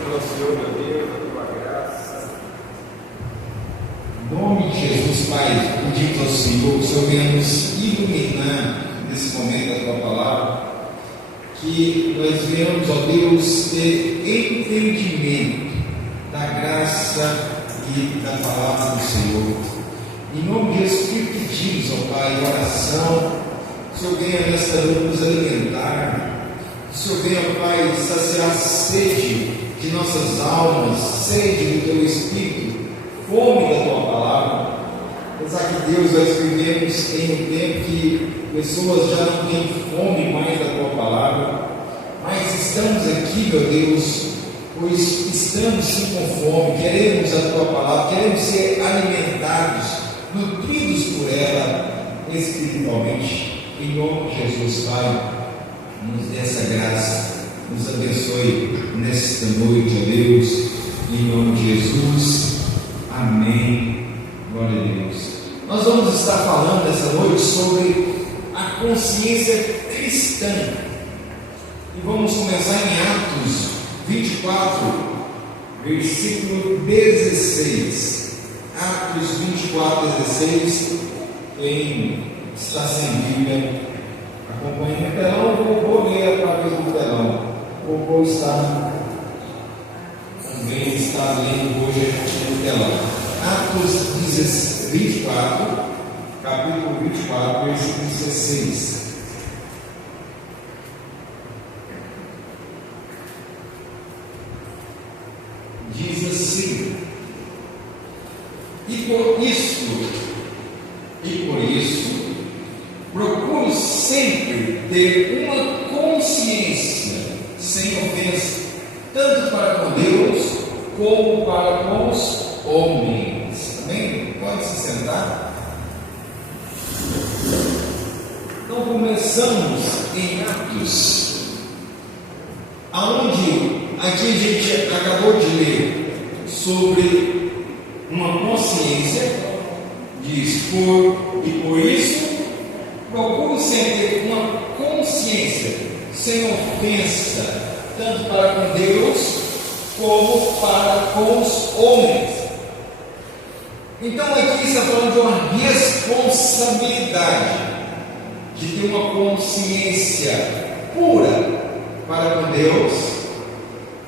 pelo Senhor, meu Deus, a tua graça. Em nome de Jesus, Pai, pedimos ao Senhor, que o Senhor venha nos iluminar nesse momento da tua palavra, que nós venhamos, ó Deus, ter entendimento da graça e da palavra do Senhor. Em nome de Jesus, que pedimos, ó Pai, em oração, que o Senhor venha nesta noite nos alimentar, que o Senhor venha, ó Pai, saciar a sede de nossas almas, sede do teu Espírito, fome da tua palavra. Apesar que, Deus, nós vivemos em um tempo que pessoas já não têm fome mais da tua palavra, mas estamos aqui, meu Deus, pois estamos sim com fome, queremos a tua palavra, queremos ser alimentados, nutridos por ela espiritualmente. Em nome de Jesus, Pai, nos dê essa graça, nos abençoe nesta noite, ó Deus, em nome de Jesus. Amém. Glória a Deus. Nós vamos estar falando essa noite sobre a consciência cristã. E vamos começar em Atos 24, versículo 16. Atos 24, 16. Quem está sem Bíblia, acompanhe no telão. Vou ler através do telão. Vou estar também está lendo hoje no telão. Atos 24, capítulo 24, versículo 16. Diz assim: e por isso, procuro sempre ter uma consciência sem ofensa, tanto para com Deus como para com os homens. Amém? Pode se sentar. Então começamos em Atos, aonde aqui a gente acabou de ler sobre uma consciência. Diz, por isso procuro sempre ter uma consciência sem ofensa, tanto para com Deus como para com os homens. Então aqui está falando de uma responsabilidade de ter uma consciência pura para com Deus,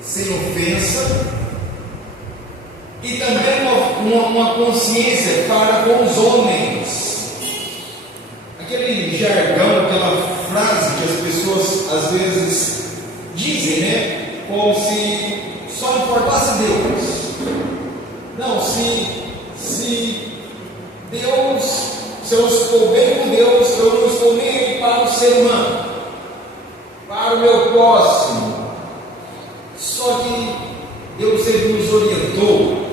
sem ofensa, e também uma consciência para com os homens. Aquele jargão, aquela frase que as pessoas às vezes dizem, né? Como se só importasse Deus. Não, se Deus, se eu estou bem com Deus, eu não estou nem aí para o ser humano, para o meu próximo. Só que Deus sempre nos orientou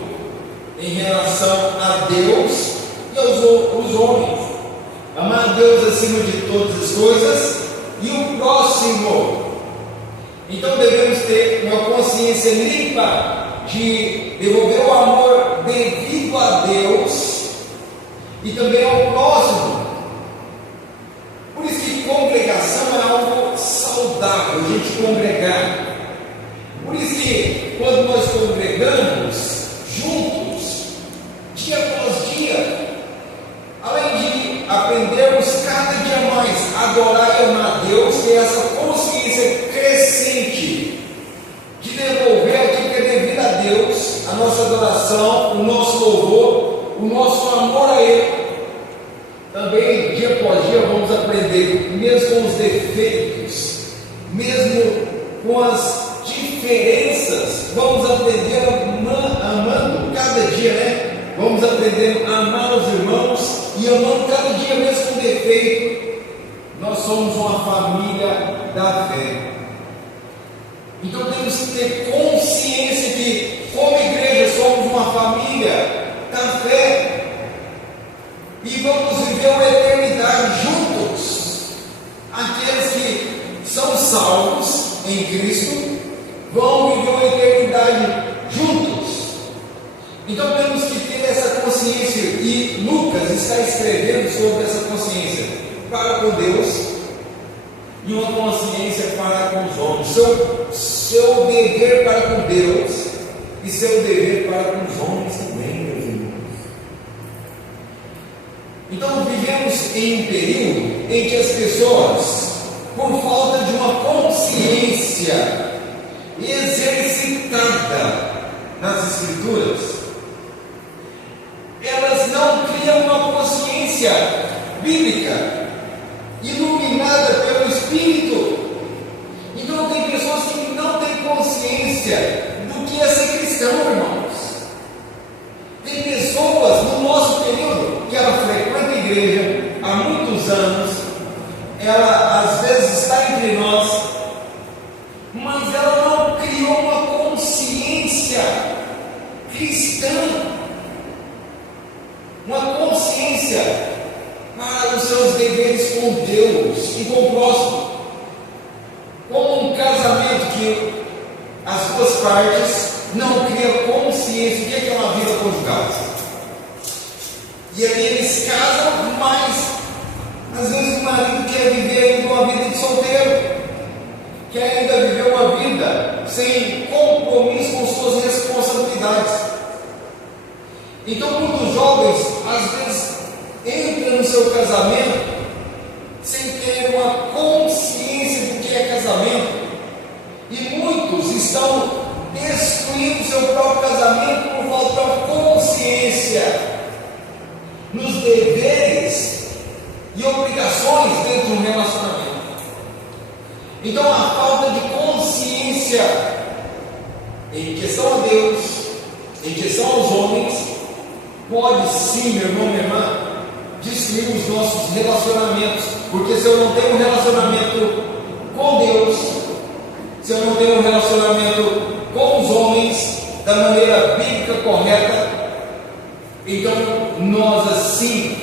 em relação a Deus e aos homens. Amar a Deus acima de todas as coisas e o próximo. Então devemos ter uma consciência limpa de devolver o amor devido a Deus e também ao próximo. Por isso que congregação é algo saudável, a gente congregar. Por isso que quando nós congregamos juntos, dia após dia, além de aprendermos cada dia mais a adorar e amar a Deus, ter essa consciência crescente de devolver aquilo que é devido a Deus, a nossa adoração, o nosso louvor, o nosso amor a Ele. Também, dia após dia, vamos aprender, mesmo com os defeitos, mesmo com as diferenças, vamos aprender amando cada dia, né? Vamos aprender a amar os irmãos e amando cada dia, mesmo com defeito. Nós somos uma família da fé. Então temos que ter consciência que, como igreja, somos uma família da fé e vamos viver uma eternidade juntos. Aqueles que são salvos em Cristo vão viver uma eternidade juntos. Então temos que ter essa consciência, e Lucas está escrevendo sobre essa consciência para com Deus e uma consciência para com os homens, seu dever para com Deus e seu dever para com os homens também, meus irmãos. Então vivemos em um período em que as pessoas, por falta de uma consciência exercitada nas Escrituras, elas não criam uma consciência bíblica iluminada pelo Espírito. Então tem pessoas que não têm consciência do que é ser cristão, irmãos. Tem pessoas no nosso período que ela frequenta a igreja há muitos anos, ela às vezes está entre nós, mas ela não criou uma consciência cristã, uma consciência para os seus deveres com Deus e com o próximo. Como um casamento que as duas partes não criam consciência do que é uma vida conjugal. E aí eles casam, mas às vezes o marido quer viver ainda uma vida de solteiro, quer ainda viver uma vida sem compromisso com suas responsabilidades. Então muitos jovens às vezes entram no seu casamento sem ter uma consciência do que é casamento, e muitos estão destruindo seu próprio casamento por falta de consciência nos deveres e obrigações dentro de um relacionamento. Então a falta de consciência em questão a Deus, em questão aos homens, pode sim, meu irmão, minha irmã, destruir os nossos relacionamentos. Porque se eu não tenho um relacionamento com Deus, se eu não tenho um relacionamento com os homens da maneira bíblica correta, então nós assim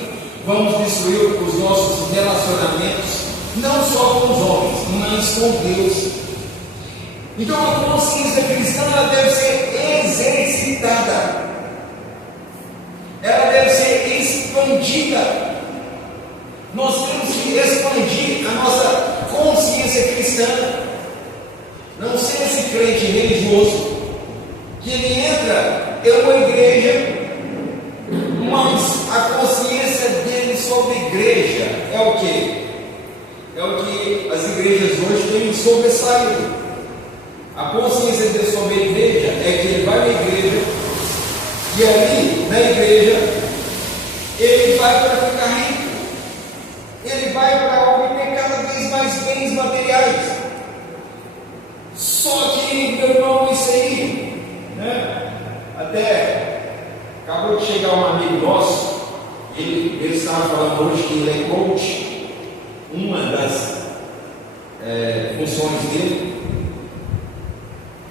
vamos destruir os nossos relacionamentos, não só com os homens, mas com Deus. Então a consciência cristã ela deve ser exercitada, ela deve ser expandida. Nós temos que expandir a nossa consciência cristã. Não ser esse crente religioso que ele entra em uma igreja, mas a consciência dele sobre a igreja é o que? É o que as igrejas hoje têm sobressaído. A consciência dele sobre a igreja é que ele vai na igreja e ali na igreja ele vai para ficar rico, ele vai para obter cada vez mais bens materiais. Só que, meu irmão, isso aí, né? Até acabou de chegar um amigo nosso, ele estava falando hoje que ele é coach, uma das funções dele,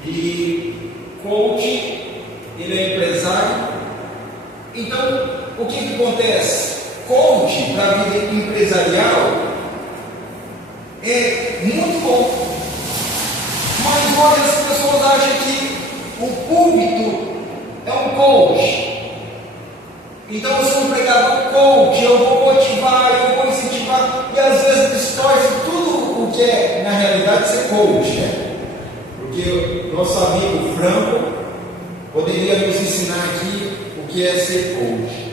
e coach, ele é empresário. Então, o que acontece? Coach para a vida empresarial é muito bom. Mas hoje as pessoas acham que o púlpito é um coach. Então eu sou um pregador coach, eu vou motivar, eu vou incentivar, e às vezes distorce tudo o que é na realidade ser coach, né? Porque nosso amigo Franco poderia nos ensinar aqui o que é ser coach.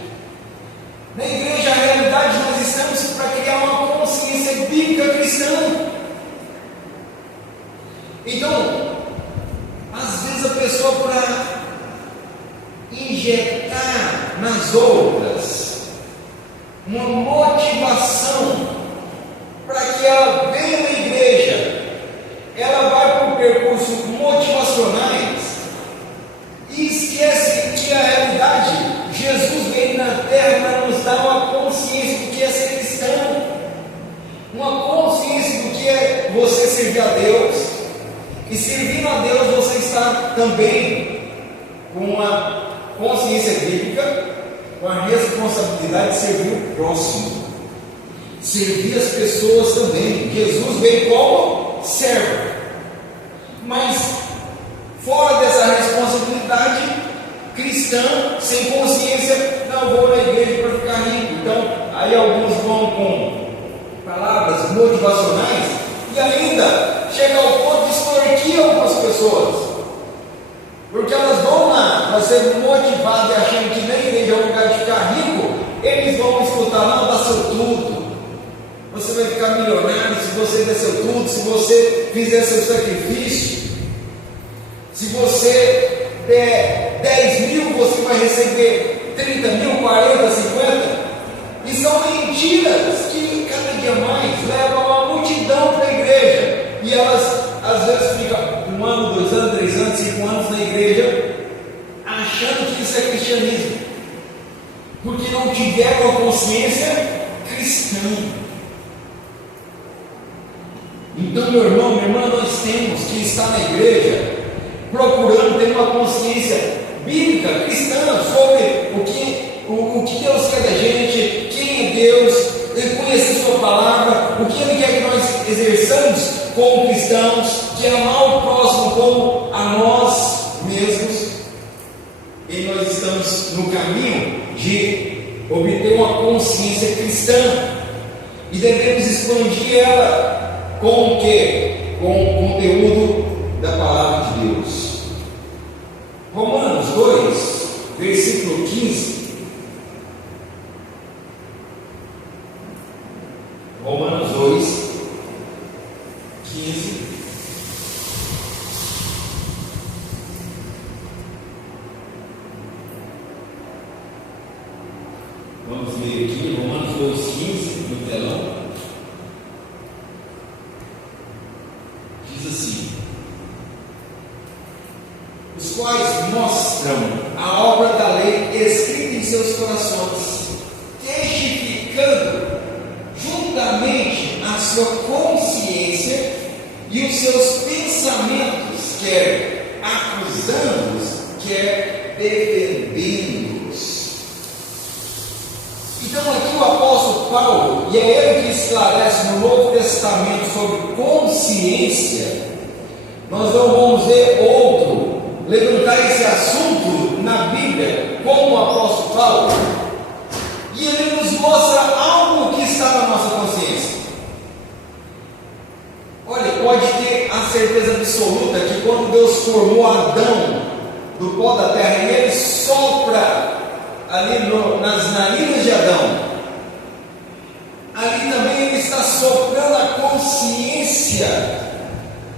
Na igreja, a realidade, nós estamos para criar uma consciência bíblica cristã. Então, às vezes a pessoa, para injetar nas outras uma motivação para que ela venha na igreja, ela vai para um percurso motivacionais e esquece que a realidade, Jesus veio na terra para nos dar uma consciência do que é ser cristão, uma consciência do que é você servir a Deus. E servindo a Deus, você está também com uma consciência bíblica, com a responsabilidade de servir o próximo, servir as pessoas também. Jesus veio como servo, mas fora dessa responsabilidade cristã, sem consciência, não vou na igreja para ficar rico. Então, aí alguns vão com palavras motivacionais e ainda chega ao ponto de extorquir algumas pessoas, porque elas vão lá, ser motivadas e achando que nem igreja é um lugar de ficar rico, eles vão escutar: não, dá seu tudo, você vai ficar milionário se você der seu tudo, se você fizer seu sacrifício, se você der 10 mil, você vai receber 30 mil, 40, 50. E são mentiras que cada dia mais levam a multidão para a igreja, e elas às vezes ficam 1 ano, 2 anos, 3 anos, 5 anos na igreja, achando que isso é cristianismo, porque não tiveram a consciência cristã. Então, meu irmão, minha irmã, nós temos que estar na igreja procurando ter uma consciência bíblica, cristã, sobre o que Deus quer da gente, quem é Deus, conhecer Sua palavra, o que Ele quer que nós exerçamos como cristãos, que é amar o próximo como a nós mesmos. E nós estamos no caminho de obter uma consciência cristã, e devemos expandir ela com o quê? Com o conteúdo da palavra de Deus. Romanos 2, versículo 15. Romanos 2, 15. Vamos ler aqui, Romanos 2, 15, no telão. Diz assim: os quais mostram a obra da lei escrita em seus corações, testificando juntamente a sua consciência e os seus pensamentos, quer acusando-os, quer defendendo-os. Então aqui o apóstolo Paulo, e é ele que esclarece no Novo Testamento sobre consciência. Nós não vamos ver outro levantar esse assunto na Bíblia como o apóstolo Paulo, e ele nos mostra algo que está na nossa consciência. Olha, pode ter a certeza absoluta que quando Deus formou Adão do pó da terra, e ele sopra ali nas narinas de Adão, ali também ele está soprando a consciência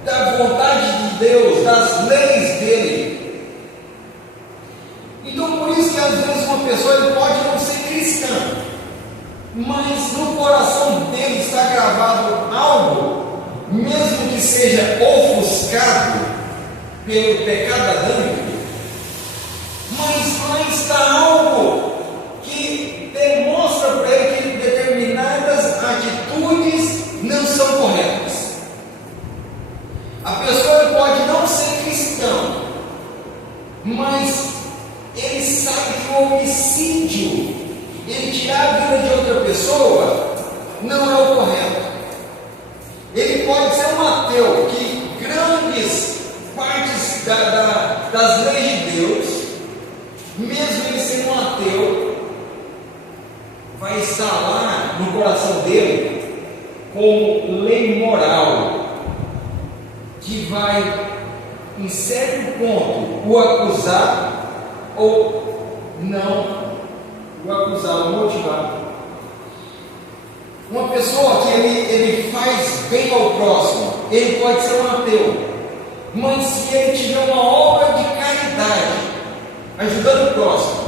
da vontade de Deus, das leis dele. Então, por isso que às vezes uma pessoa ele pode não ser cristã, mas no coração dele está gravado algo, mesmo que seja ofuscado pelo pecado adâmico, mas lá está algo que demonstra para ele que determinadas atitudes não são corretas. A pessoa pode não ser cristão, mas ele sabe que o homicídio, ele tirar a vida de outra pessoa, não é o correto. Ele pode ser um ateu, que grandes partes das leis de Deus, mesmo ele sendo um ateu, vai estar lá no coração dele como lei moral, que vai, em certo ponto, o acusar ou não o acusar, o motivar. Uma pessoa que ele faz bem ao próximo, ele pode ser um ateu, mas se ele tiver uma obra de caridade, ajudando o próximo,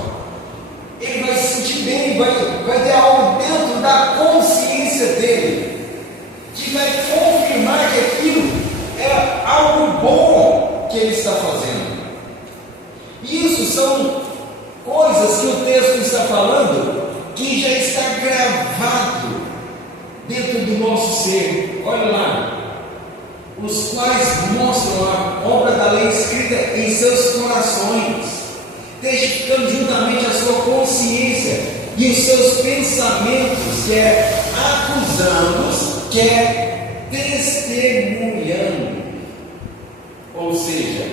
ele vai se sentir bem, vai ter algo dentro da consciência dele, que vai confirmar que aquilo é algo bom que ele está fazendo. Isso são coisas que o texto está falando, que já está gravado dentro do nosso ser. Olha lá: os quais mostram a obra da lei escrita em seus corações, testificando juntamente a sua consciência e os seus pensamentos, quer acusando-os, quer testemunhando. Ou seja,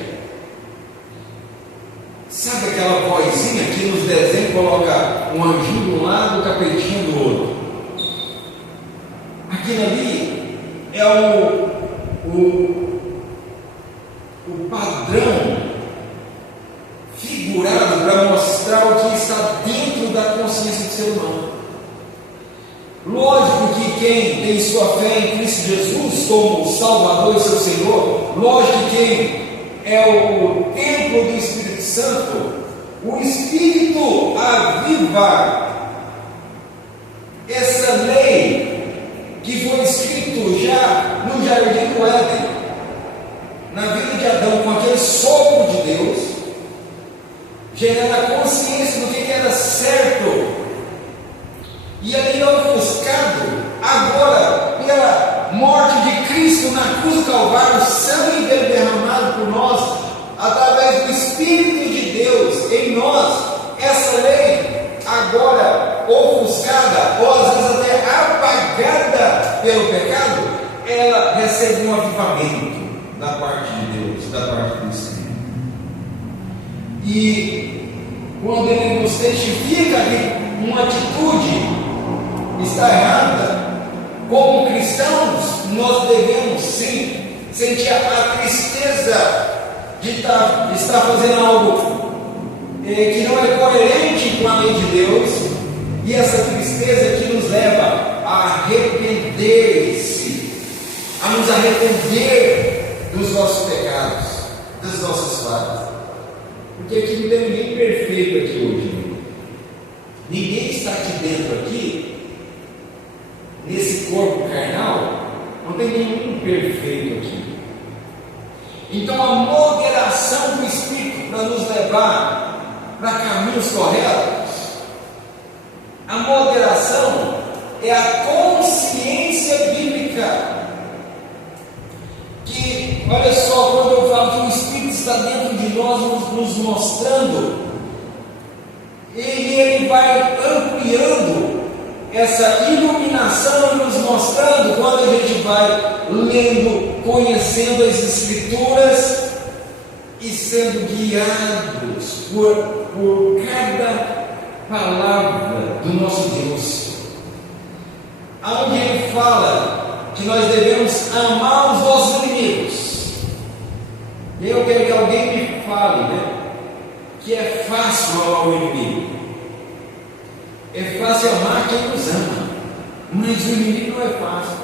sabe aquela vozinha que nos desenhos coloca um anjinho de um lado e um capetinho do outro? Aquilo ali é o o padrão figurado para mostrar o que está dentro da consciência do ser humano. Lógico que quem tem sua fé em Cristo Jesus como Salvador e seu Senhor, lógico que quem é o templo do Espírito Santo, o Espírito aviva essa lei que foi escrito já no Jardim do Éden, na vida de Adão, com aquele sopro de Deus, gerando a consciência do que era certo. E ali ofuscado, agora, pela morte de Cristo na cruz do Calvário, o sangue dele derramado por nós, através do Espírito de Deus em nós, essa lei, agora ofuscada, ou às vezes até apagada pelo pecado, ela recebe um avivamento da parte de Deus, da parte do Espírito. E quando ele nos testifica que uma atitude está errada, como cristãos, nós devemos sim sentir a tristeza de estar fazendo algo que não é coerente com a lei de Deus, e essa tristeza que nos leva a arrepender-se, a nos arrepender dos nossos pecados, das nossas falhas, porque aqui não tem ninguém perfeito aqui hoje. Ninguém está aqui dentro aqui, nesse corpo carnal, não tem nenhum perfeito aqui. Então a moderação do Espírito para nos levar para caminhos corretos, a moderação é a consciência bíblica. Que, olha só, quando eu falo que o Espírito está dentro de nós, nos mostrando, e ele vai ampliando essa iluminação e nos mostrando quando a gente vai lendo, conhecendo as Escrituras e sendo guiados por cada palavra do nosso Deus, aonde ele fala que nós devemos amar os nossos inimigos. E eu quero que alguém me fale, que é fácil amar o inimigo. É fácil amar quem nos ama, mas o inimigo não é fácil.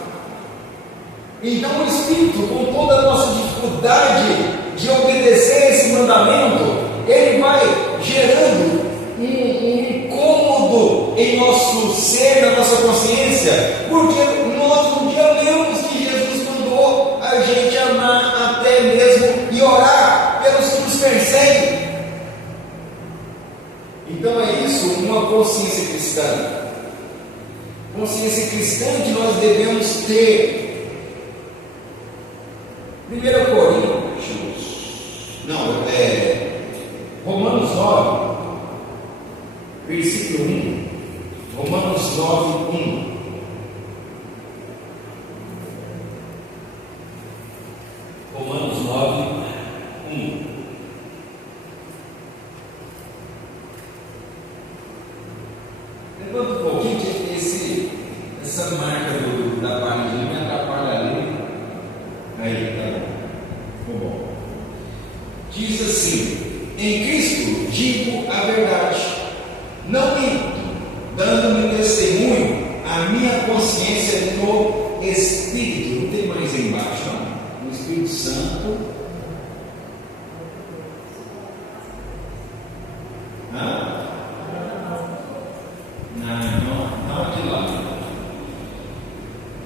Então o Espírito, com toda a nossa dificuldade de obedecer esse mandamento, ele vai gerando um incômodo em nosso ser, na nossa consciência, porque nós um dia lemos que Jesus mandou a gente amar até mesmo e orar pelos que nos perseguem. Então é isso, uma consciência cristã. Consciência cristã que nós devemos ter. 1 Coríntios, Romanos 9, versículo 1. Romanos 9, 1. Romanos 9, 1. Levanta um pouquinho, que essa marca da paradinha me atrapalha ali. Aí, tá bom. Diz assim: em Cristo digo a verdade, não minto, dando-me testemunho a minha consciência no Espírito. Não tem mais aí embaixo, não? No Espírito Santo. Não aqui lá.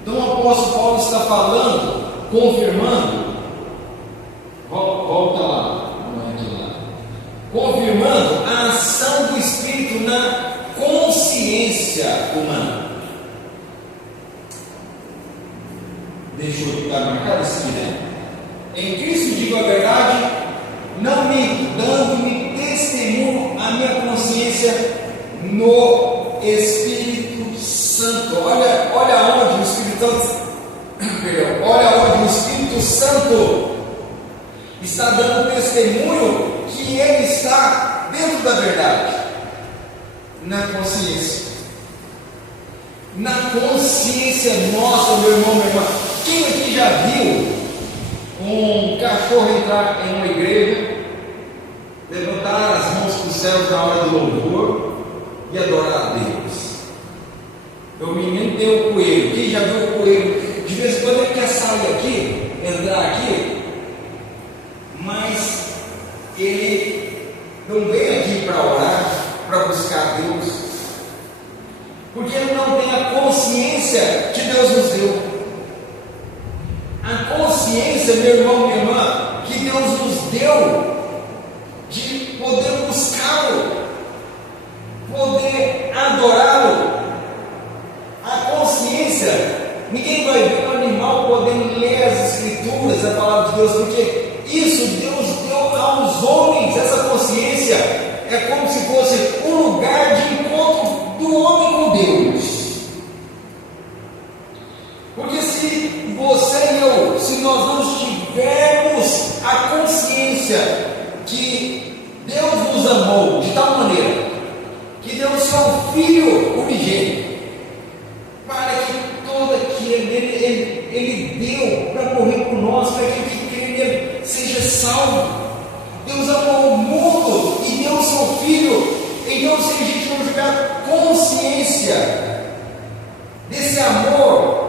Então o apóstolo Paulo está falando, confirmando. Volta lá, não é aqui lá. Confirmando a ação do Espírito na consciência humana. Deixou de estar marcado isso aqui, né? Em Cristo digo a verdade, não minto, dando-me testemunho a minha consciência no Espírito Santo. Olha onde o Espírito Santo, olha onde o Espírito Santo está dando testemunho que ele está dentro da verdade, na consciência. Na consciência nossa, meu irmão, minha irmã. Quem aqui já viu um cachorro entrar em uma igreja, levantar as mãos para os céus na hora do louvor e adorar a Deus. O menino tem o coelho. Quem já viu o coelho? De vez em quando ele quer sair aqui, entrar aqui, mas ele não vem aqui para orar, para buscar Deus, porque ele não tem a consciência que Deus nos deu. A consciência, meu irmão, minha irmã, que Deus nos deu de poder buscá-lo, poder adorá-lo. A consciência, ninguém vai ver um animal podendo ler as escrituras, a palavra de Deus, porque isso Deus deu aos homens. Essa consciência é como se fosse um lugar de encontro do homem com Deus. Porque se você e eu, se nós não tivermos a consciência que Deus nos amou de tal maneira que deu o seu Filho unigênito, para que todo aquele ele deu para morrer por nós, para que aquele que crê nele seja salvo. Deus amou o mundo e deu o seu Filho. Então, se a gente não tiver consciência desse amor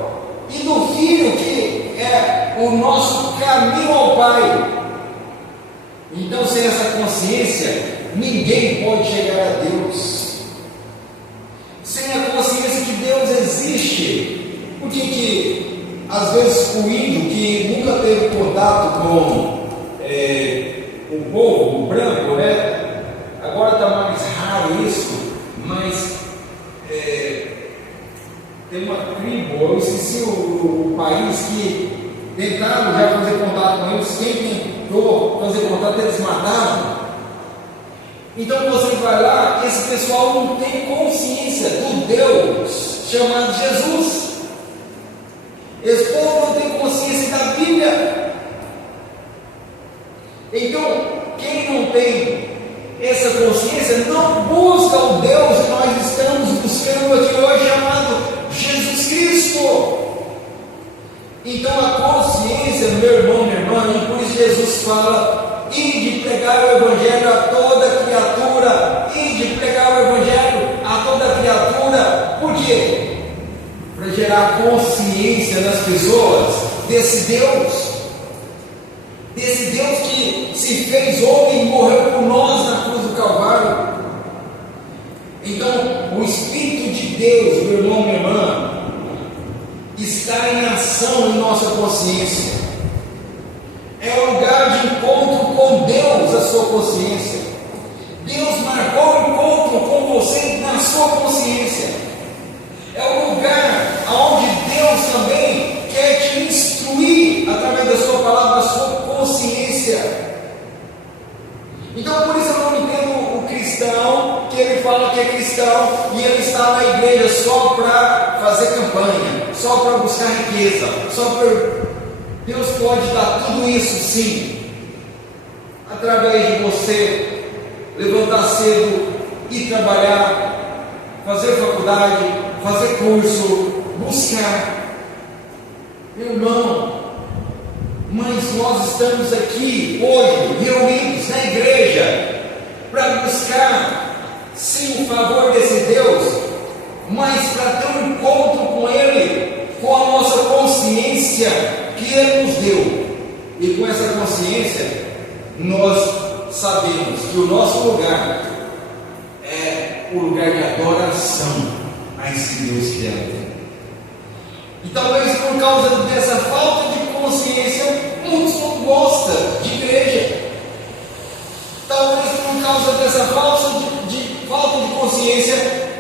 e do Filho que é o nosso caminho ao Pai, então, sem essa consciência, ninguém pode chegar a Deus. Sem a consciência que Deus existe, por que às vezes o índio que nunca teve contato com o povo, o branco, né? Agora está mais raro isso, mas tem uma tribo, eu esqueci o país, que tentaram já fazer contato com eles. Quem tentou fazer contato, eles mataram. Então você vai lá, esse pessoal não tem consciência do Deus chamado Jesus. Esse povo não tem consciência da Bíblia. Então, quem não tem essa consciência não busca o Deus que nós estamos buscando aqui hoje, chamado Jesus Cristo. Então a consciência, meu irmão, minha irmã, e por isso Jesus fala: ide pregar o Evangelho a toda criatura, ide pregar o Evangelho a toda criatura. Por quê? Para gerar consciência nas pessoas desse Deus que se fez homem e morreu por nós na cruz do Calvário. Então, o Espírito de Deus, meu irmão, minha irmã, está em ação em nossa consciência. É o lugar de encontro com Deus, a sua consciência. Deus marcou o encontro com você na sua consciência. É o lugar onde Deus também quer te instruir através da sua palavra, da sua consciência. Então, por isso eu não entendo o cristão que ele fala que é cristão e ele está na igreja só para fazer campanha, só para buscar riqueza, só para... Deus pode dar tudo isso, sim, através de você levantar cedo, ir trabalhar, fazer faculdade, fazer curso, buscar. Meu irmão, mas nós estamos aqui hoje, reunidos na igreja, para buscar, sim, o favor desse Deus, mas para ter um encontro com Ele, com a nossa consciência que Ele nos deu. E com essa consciência, nós sabemos que o nosso lugar é o lugar de adoração a esse Deus que é. E talvez por causa dessa falta de consciência, muitos não gostam de igreja. Talvez por causa dessa falta de consciência,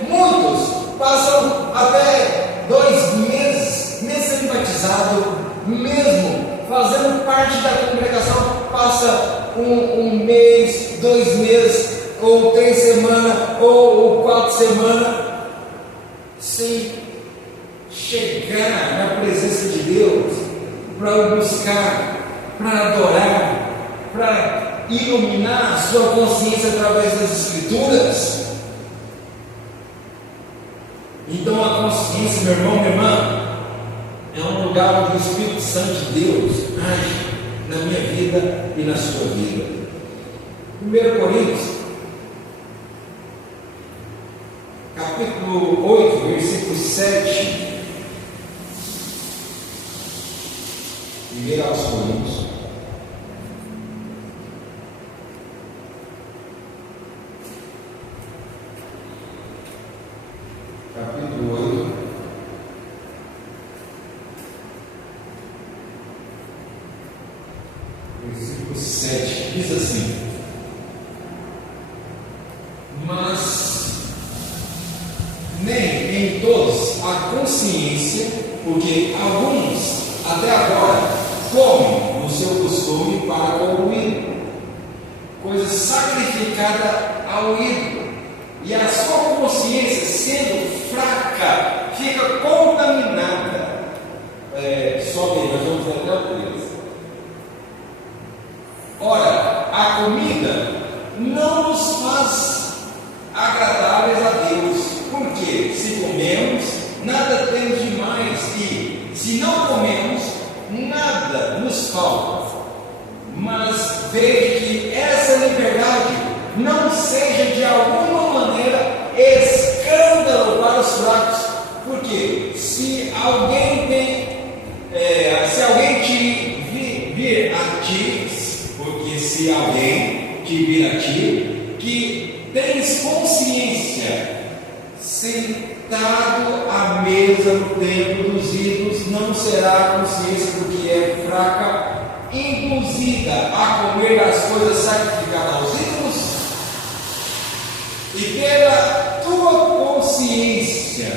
muitos passam até 2 meses, mesmo sendo batizado, mesmo fazendo parte da congregação, passa um mês, 2 meses, ou 3 semanas, ou 4 semanas, sem chegar na presença de Deus, para buscar, para adorar, para iluminar a sua consciência através das Escrituras. Então a consciência, meu irmão, minha irmã, é um lugar onde o Espírito Santo de Deus age. na minha vida e na sua vida. 1 Coríntios, capítulo 8, versículo 7. 1 aos Coríntios. Capítulo 8, versículo 7, diz assim: mas nem em todos há consciência, porque alguns até agora comem no seu costume para com o ídolo, coisa sacrificada ao ídolo, e a sua consciência, sendo fraca, fica contaminada. Sobe aí, nós vamos ver até o 13. Ora, a comida não nos faz agradáveis a Deus, porque se comemos, nada temos demais, e se não comemos, nada nos falta. Mas veja que essa liberdade não seja de alguma maneira escândalo para os fracos, porque se alguém te vir a ti, porque se alguém te vir a ti, que tens consciência, sentado à mesa no templo dos ídolos, não será a consciência do que é fraca, induzida a comer as coisas sacrificadas aos ídolos, e pela tua consciência,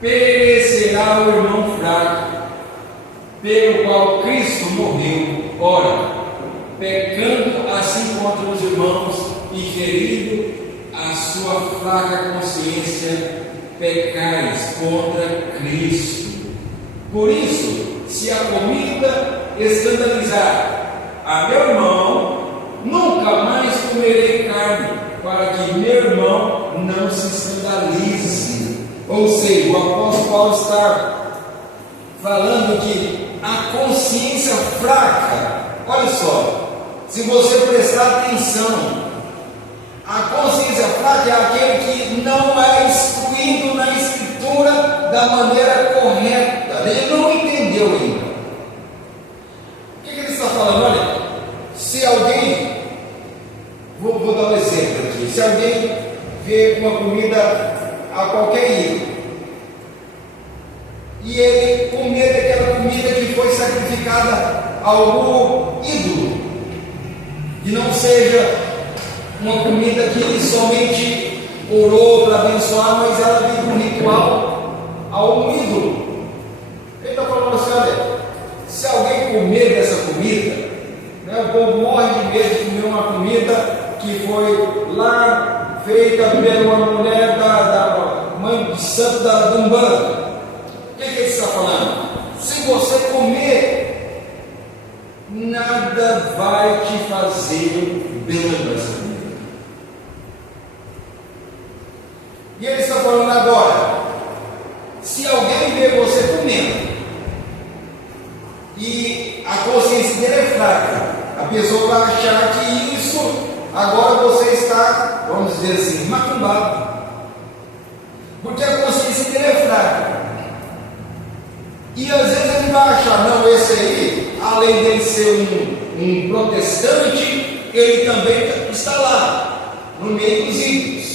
perecerá o irmão fraco, pelo qual Cristo morreu. Ora, pecando assim contra os irmãos e ferido a sua fraca consciência, pecais contra Cristo. Por isso, se a comida escandalizar a meu irmão, nunca mais comerei carne, para que meu irmão não se escandalize. Ou seja, o apóstolo Paulo está falando que a consciência fraca, olha só, se você prestar atenção, a consciência fraca é aquele que não é instruído na Escritura da maneira correta, ele não entendeu ainda. O que ele está falando? Olha, se alguém, vou dar um exemplo aqui, se alguém vê uma comida a qualquer ídolo, e ele comer aquela comida que foi sacrificada a algum ídolo, que não seja uma comida que ele somente orou para abençoar, mas ela vive um ritual a um ídolo. Ele está falando assim: olha, se alguém comer dessa comida, né, o povo morre de medo de comer uma comida que foi lá feita por uma mulher da mãe de santo da Umbanda. O que ele está falando? Se você comer, nada vai te fazer bem nessa comida. E ele está falando agora, se alguém vê você comendo e a consciência dele é fraca, a pessoa vai achar que isso, agora você está, vamos dizer assim, macumbado, porque a consciência dele é fraca. E às vezes ele vai achar, não, esse aí, além de ser um protestante, ele também está lá, no meio dos ídolos.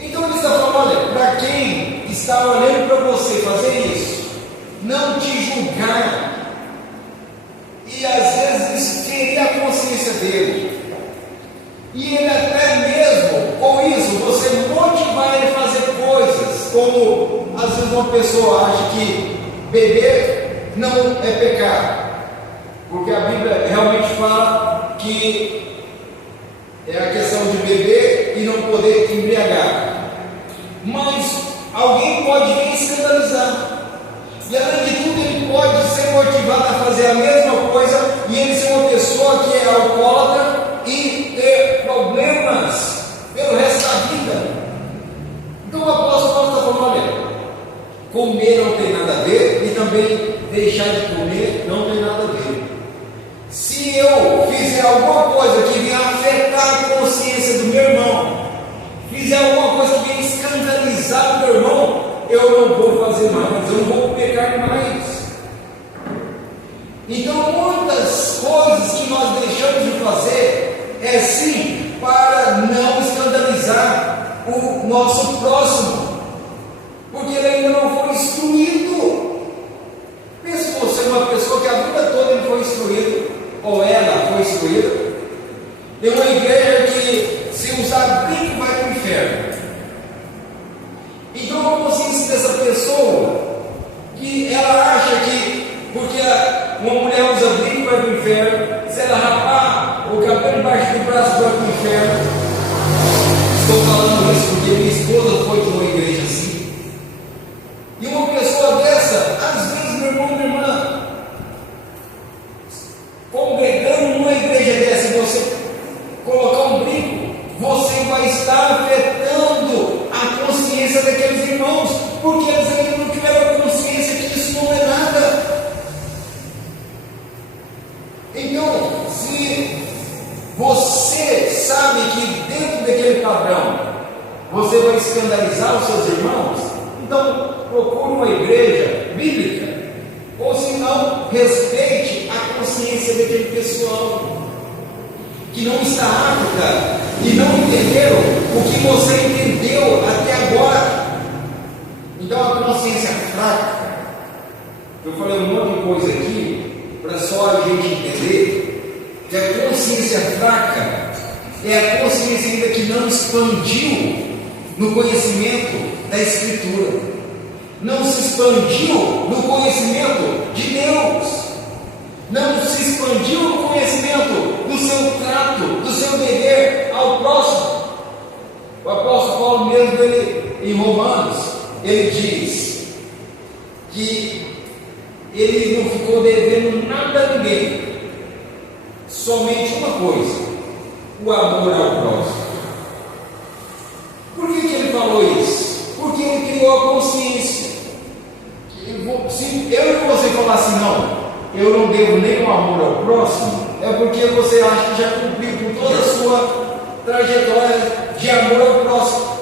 Então ele está falando: olha, para quem está olhando para você fazer isso, não te julgar, e às vezes ferir a consciência dele, e ele até mesmo, com isso, você motivar ele a fazer coisas, como às vezes uma pessoa acha que beber não é pecado, porque a Bíblia realmente fala que é a questão de beber e não poder embriagar. Mas alguém pode vir escandalizar, e além de tudo, ele pode ser motivado a fazer a mesma coisa, e ele ser uma pessoa que é alcoólatra e ter problemas pelo resto da vida. Então o apóstolo Paulo está falando: olha, comer não tem nada a ver e também deixar de comer não tem nada a ver. Se eu fizer alguma coisa que venha afetar a consciência do meu irmão, fizer alguma coisa que venha escandalizar o meu irmão, eu não vou fazer mais, eu não vou pecar mais. Então, muitas coisas que nós deixamos de fazer é sim para não escandalizar o nosso próximo, porque ele ainda não foi instruído. Pensa você é uma pessoa que a vida toda ele foi instruído, ou ela foi instruída. Tem uma igreja que se usar brinco vai para o inferno. Então a consciência dessa pessoa, que ela acha que porque uma mulher usa brinco vai para o inferno, se ela rapar o cabelo embaixo do braço vai para o inferno. Estou falando isso porque minha esposa foi de uma igreja assim. E uma pessoa dessa, às vezes, meu irmão, minha irmã, congregando numa igreja dessa, e você colocar um brinco, você vai estar afetando a consciência daqueles irmãos, porque eles ainda não tiveram consciência que isso não é nada. Então, se você sabe que dentro daquele padrão você vai escandalizar os seus irmãos, então procure uma igreja bíblica, ou se não, respeite a consciência daquele pessoal que não está apta e não entenderam o que você entendeu até agora. Então a consciência fraca, eu falei um monte de coisa aqui para só a gente entender que a consciência fraca é a consciência ainda que não expandiu no conhecimento da Escritura, não se expandiu no conhecimento de Deus, não se expandiu no conhecimento do seu trato, do seu dever ao próximo. O apóstolo Paulo mesmo, em Romanos, ele diz que ele não ficou devendo nada a ninguém, somente uma coisa: o amor ao próximo. Por que ele falou isso? Porque ele criou a consciência. Se eu e você falar assim, não, eu não devo nem o amor ao próximo, é porque você acha que já cumpriu com toda a sua trajetória de amor ao próximo.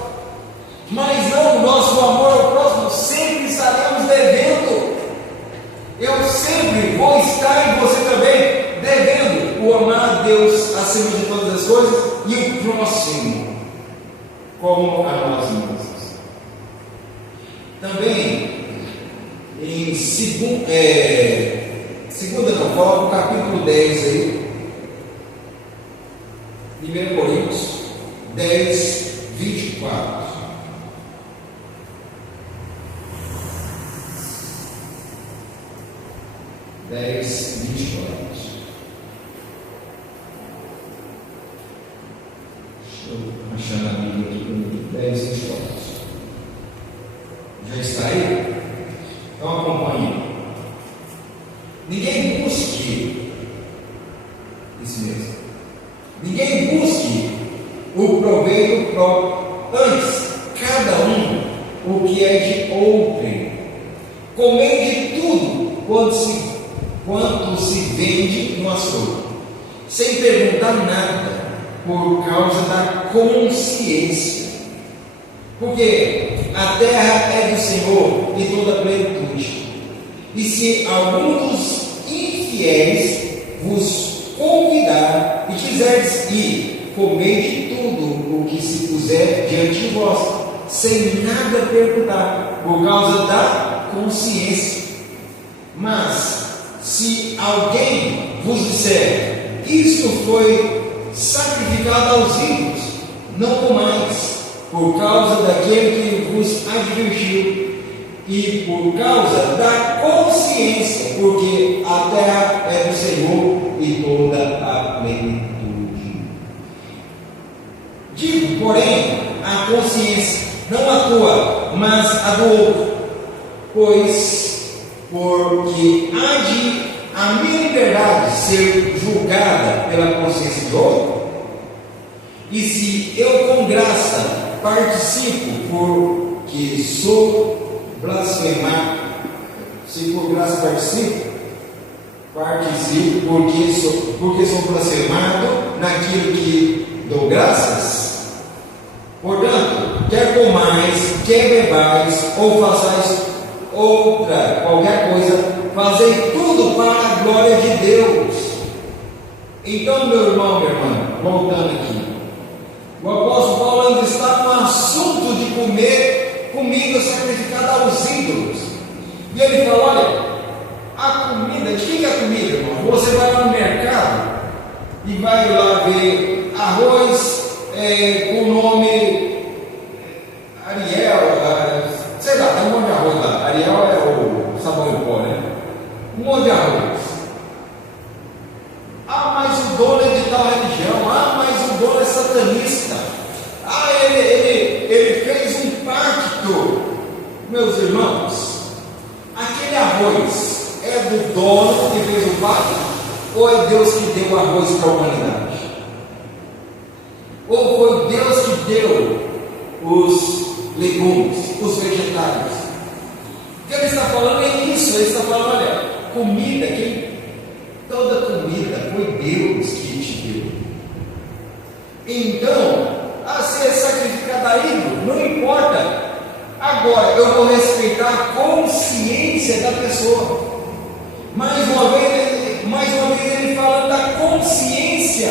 Mas não, nosso amor ao próximo sempre estaremos devendo. Eu sempre vou estar, e você também, devendo o amar a Deus acima de todas as coisas e o próximo como a nós mesmos. Também em segunda não, coloca o capítulo 10 aí, 1 Coríntios 10, 24. Deixa eu achar na Bíblia aqui, 10, 24. Já está aí? Então acompanhe. Ninguém busque, isso mesmo, ninguém busque o proveito próprio, antes, cada um o que é de outrem. Comei de tudo quanto se vende no açougue, sem perguntar nada, por causa da consciência, porque a terra é do Senhor e toda a plenitude. E se algum dos infiéis vos convidar e quiserdes ir, comei de tudo o que se puser diante de vós, sem nada perguntar, por causa da consciência. Mas se alguém vos disser, isto foi sacrificado aos ídolos, não comais, por causa daquele que vos advertiu, e por causa da consciência, porque a terra é do Senhor e toda a plenitude. Digo, porém, a consciência, não a tua, mas a do outro, porque há de a minha liberdade ser julgada pela consciência de outro? E se eu com graça participo porque que sou blasfemado, se por graça participo, porque sou blasfemado naquilo que dou graças. Portanto, quer comais, quer bebais, ou façais outra, qualquer coisa, fazei tudo para a glória de Deus. Então, meu irmão, minha irmã, voltando aqui, o apóstolo Paulo ainda está no assunto de comer comida sacrificada aos ídolos. E ele fala: olha, a comida, de quem é a comida, irmão? Você vai lá no mercado e vai lá ver arroz com o nome Ariel, sei lá, tem um monte de arroz lá. Ariel é o sabão em pó, né? Um monte de arroz. Ah, mas o dono é de tal religião. Ah, mas o dono é satanista. Ah, ele fez um pacto. Meus irmãos, aquele arroz é do dono que fez o pacto, ou é Deus que deu o arroz para a humanidade? Ou foi Deus que deu os legumes, os vegetais? O que ele está falando é isso. Ele está falando: olha, comida, toda comida foi Deus que te deu. Então, a ser sacrificada a ídolo, não importa. Agora, eu vou respeitar a consciência da pessoa. Mais uma vez ele falando da consciência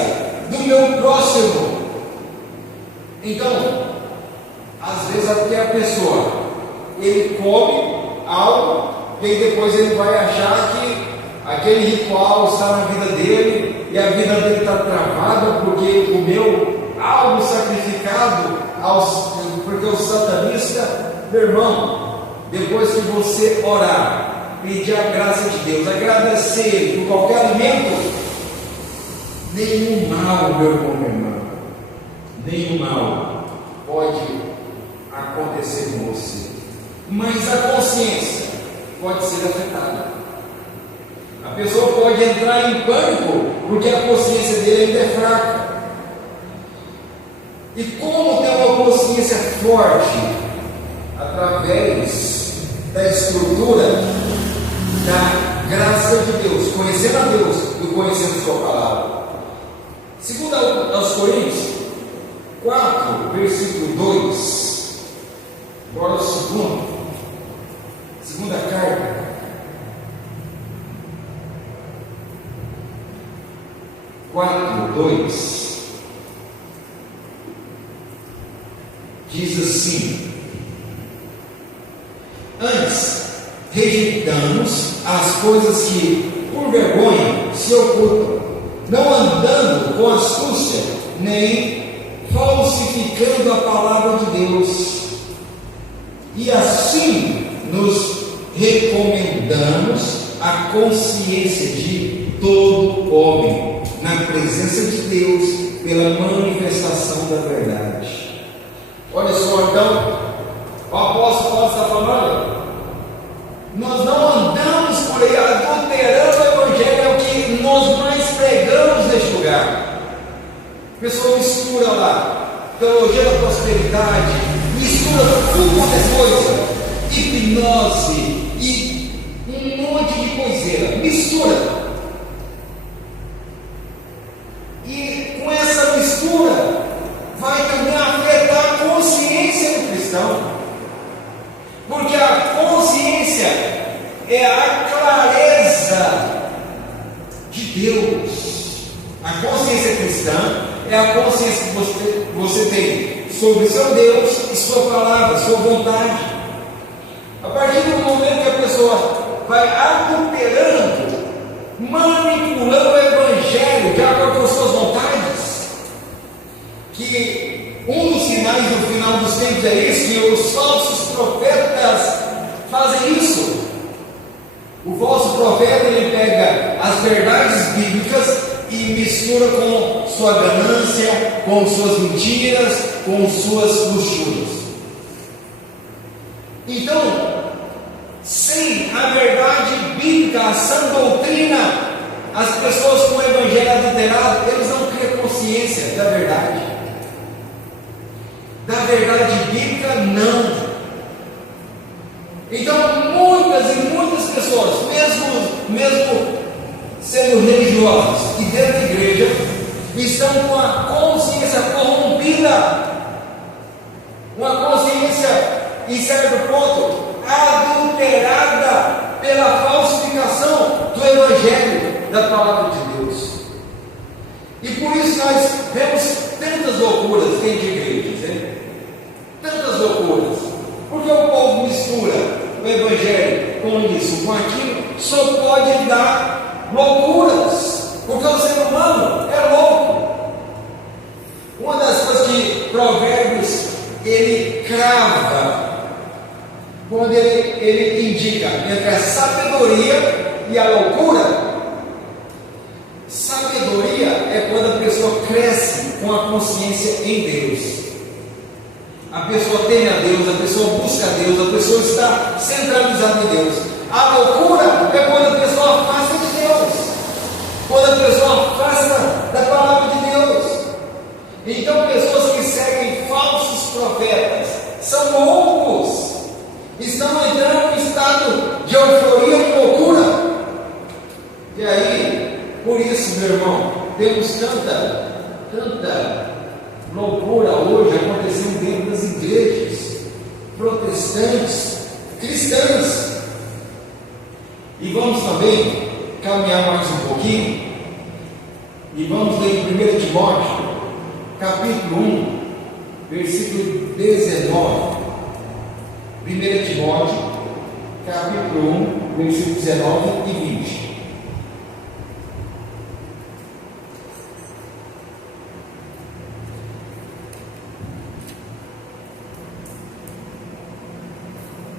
do meu próximo. Então, às vezes até a pessoa, ele come algo e aí depois ele vai achar que aquele ritual está na vida dele e a vida dele está travada porque ele comeu algo sacrificado porque o satanista. Meu irmão, depois que você orar, pedir a graça de Deus, agradecer Ele por qualquer alimento, nenhum mal, meu irmão, minha irmã, nenhum mal pode acontecer com você, mas a consciência pode ser afetada. A pessoa pode entrar em pânico porque a consciência dele ainda é fraca. E como ter uma consciência forte? Através da estrutura da graça de Deus, conhecendo a Deus e conhecendo a sua palavra. Segundo aos Coríntios 4, versículo 2, agora o segunda carta, quatro, 2, diz assim: antes, rejeitamos as coisas que, por vergonha, se ocultam, não andando com astúcia, nem falsificando a palavra de Deus. E assim nos recomendamos a consciência de todo homem, na presença de Deus, pela manifestação da verdade. Olha só, então, o apóstolo Paulo está falando: olha, nós não andamos por aí adulterando o evangelho, é o que nós mais pregamos neste lugar. A pessoa mistura lá teologia da prosperidade, mistura tudo quanto é coisa, hipnose e um monte de coiseira, mistura. E com essa mistura vai também afetar a consciência do cristão, porque a consciência é a clareza de Deus. A consciência cristã é a consciência que você tem sobre seu Deus e sua palavra, sua vontade. A partir do momento que a pessoa vai adulterando, manipulando o evangelho de acordo com suas vontades, que um dos sinais do final dos tempos é isso, que os falsos profetas fazem isso. O falso profeta, ele pega as verdades bíblicas e mistura com sua ganância, com suas mentiras, com suas luxúrias. Então, sem a verdade bíblica, a sã doutrina, as pessoas com o evangelho adulterado, eles não criam consciência da verdade. Da verdade bíblica, não. Então, muitas e muitas pessoas, mesmo sendo religiosas e dentro da igreja, estão com a consciência corrompida, uma consciência, em certo ponto, adulterada pela falsificação do Evangelho, da palavra de Deus. E por isso nós vemos tantas loucuras dentro de igrejas, hein? Tantas loucuras, porque o povo mistura o Evangelho com isso, com aquilo, só pode dar loucuras, porque o ser humano é louco. Uma das coisas que Provérbios ele crava, quando ele indica entre a sabedoria e a loucura. Sabedoria é quando a pessoa cresce com a consciência em Deus. A pessoa teme a Deus, a pessoa busca a Deus, a pessoa está centralizada em Deus. A loucura é quando a pessoa afasta de Deus, quando a pessoa afasta da palavra de Deus. Então, pessoas que seguem falsos profetas são loucos, estão entrando em estado de euforia e loucura. E aí, por isso, meu irmão, temos tanta loucura hoje acontecendo dentro das igrejas protestantes, cristãs. E vamos também caminhar mais um pouquinho e vamos ler em 1 Timóteo, capítulo 1, versículo 19. 1 Timóteo, capítulo 1, versículo 19 e 20.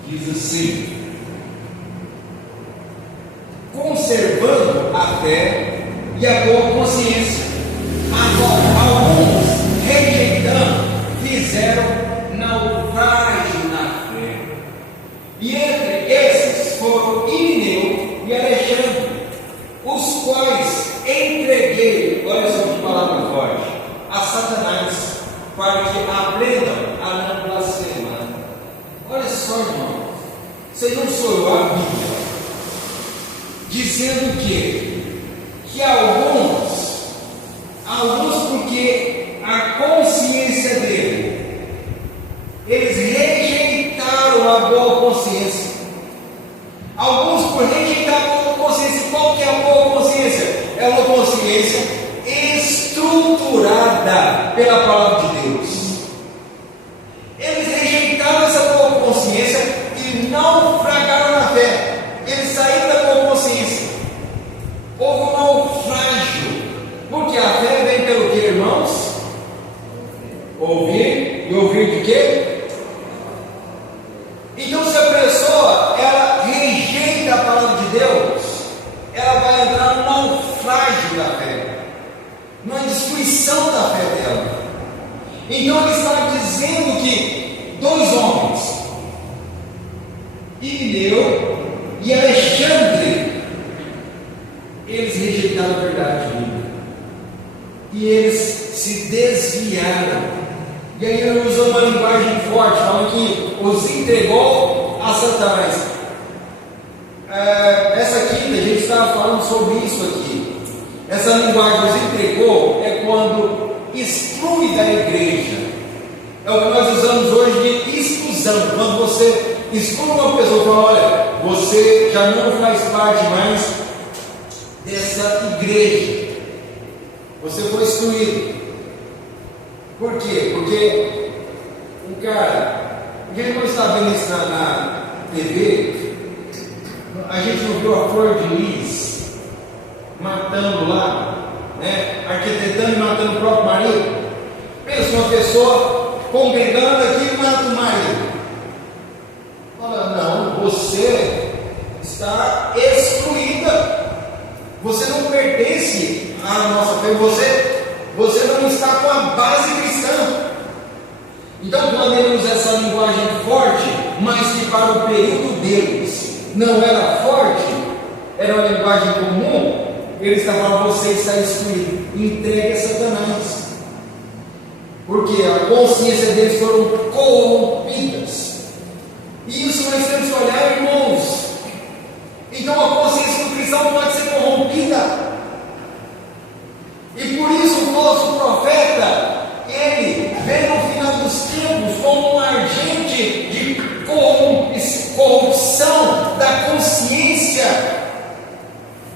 Diz assim: conservando a fé e a boa consciência. Agora, alguns, rejeitando, fizeram naufrágio na fé. E entre esses foram Irineu e Alexandre, os quais entreguei, olha só que palavra forte, a Satanás, para que aprendam a não blasfemar. Olha só, irmão, você não sou a Bíblia, dizendo que alguns porque a consciência dele, eles rejeitaram a boa consciência. Alguns por rejeitar a boa consciência. Qual que é a boa consciência? É uma consciência estruturada pela palavra de Deus. Eles rejeitaram essa boa consciência e naufragaram na fé. Eles saíram da boa consciência. Houve um naufrágio, porque a fé vem pelo que, irmãos? Ouvir, e ouvir de quê? Então, se a pessoa ela rejeita a palavra de Deus, ela vai entrar no naufrágio da fé, numa destruição da fé dela. Então ele está dizendo que dois homens, Irineu e Alexandre, eles rejeitaram a verdade bíblica e eles se desviaram. E aí ele usa uma linguagem forte, falando que os entregou a Satanás. Essa aqui, a gente estava falando sobre isso aqui. Essa linguagem, os entregou, é quando exclui da igreja. É o que nós usamos hoje de exclusão. Quando você exclui uma pessoa e fala: olha, você já não faz parte mais dessa igreja, você foi excluído. Por quê? Porque um cara, a gente não está vendo isso na TV, a gente não viu a Flor de Lis matando lá, né? Arquitetando e matando o próprio marido. Pensa uma pessoa congregando aqui e mata o marido. Fala: não, você está excluída, você não pertence à nossa fé, você não está com a base cristã. Então, quando ele usa essa linguagem forte, mas que para o período deles não era forte, era uma linguagem comum, ele está falando: você está excluído, entregue a Satanás, porque a consciência deles foram corrompidas. E isso isso nós temos que olhar, irmãos. Então a consciência do cristão pode ser corrompida. E por isso o falso profeta, ele vem no final dos tempos como um agente de corrupção da consciência.